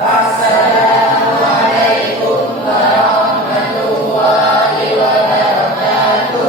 Assalamualaikum warahmatullahi wabarakatuh.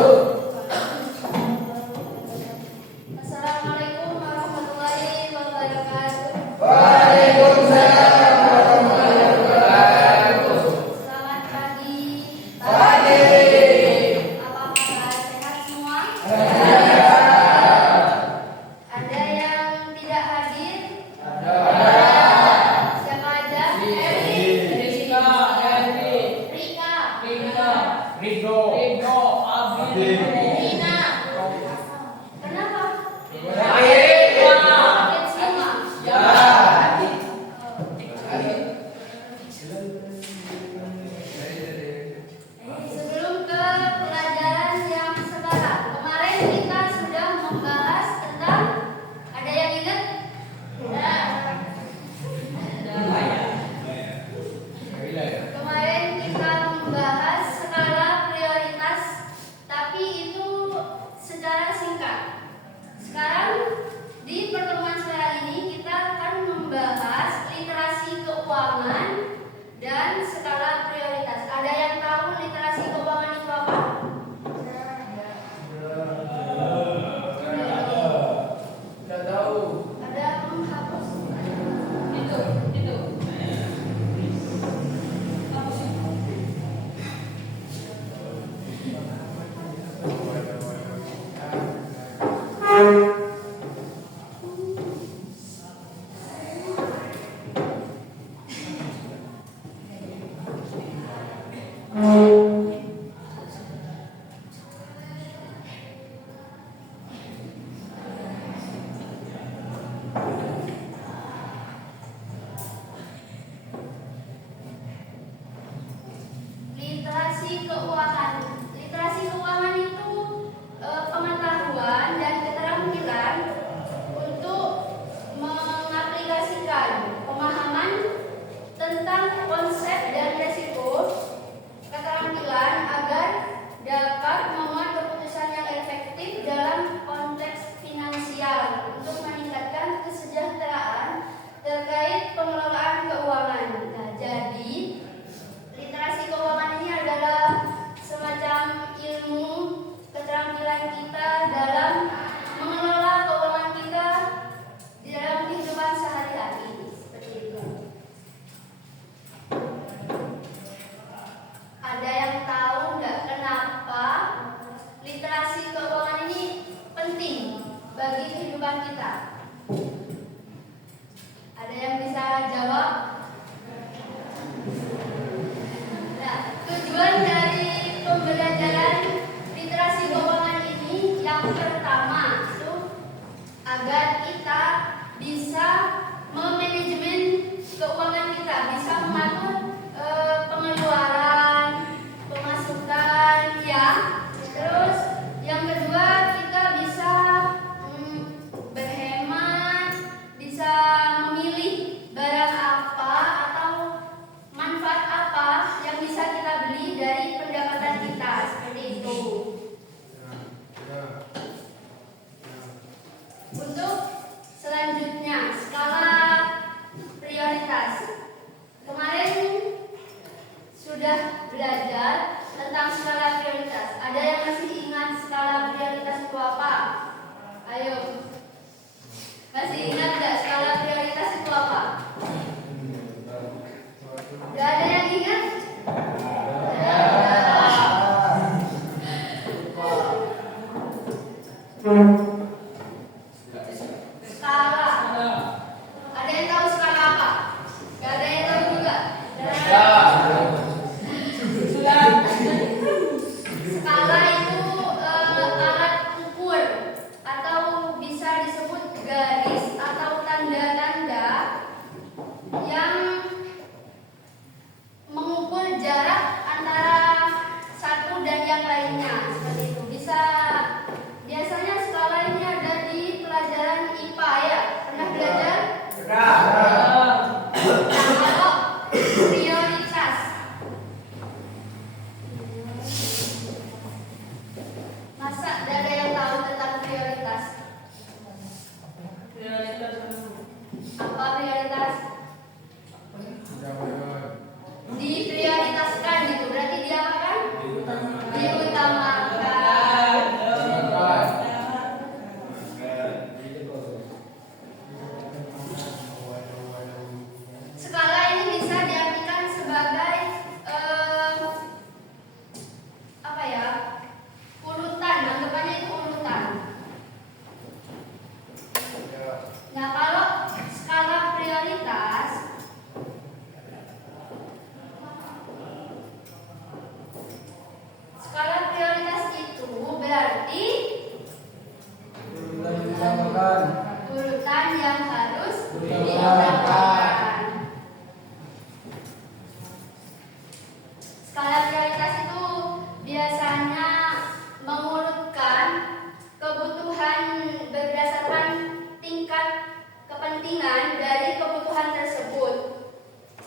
kepentingan dari kebutuhan tersebut.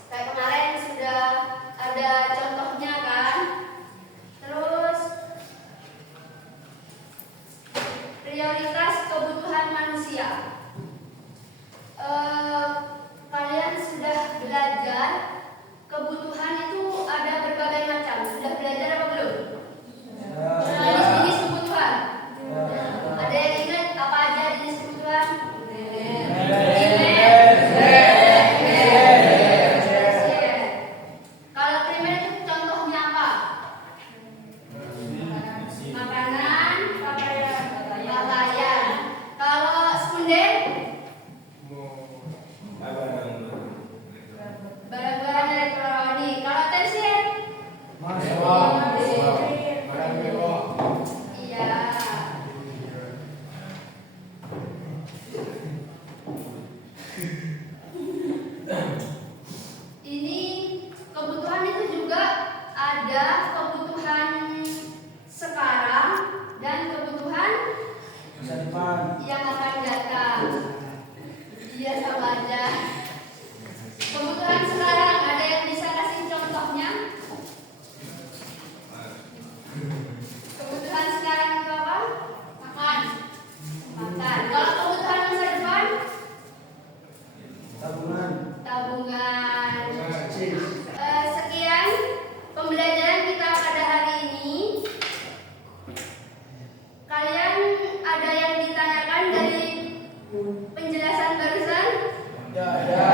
Kayak kemarin sudah ada contohnya kan. Terus prioritas kebutuhan manusia. Kalian sudah belajar kebutuhan itu ada berbagai macam. Sudah belajar apa belum? Jenis kebutuhan. Ada yang ingat apa aja jenis kebutuhan? Kalau primer itu contohnya apa? Makanan, pakaian. Kalau sekunder? Barang-barang elektronik. Kalau tersier? Iya. Ini kebutuhan itu juga ada kebutuhan sekarang dan kebutuhan yang akan datang. Iya, sama aja. Kebutuhan sekarang ada yang bisa kasih contohnya? Kebutuhan sekarang itu apa? Makan. Kalau kebutuhan masa depan? Tabungan. Sekian pembelajaran kita pada hari ini. Kalian ada yang ditanyakan dari penjelasan barusan? Ya.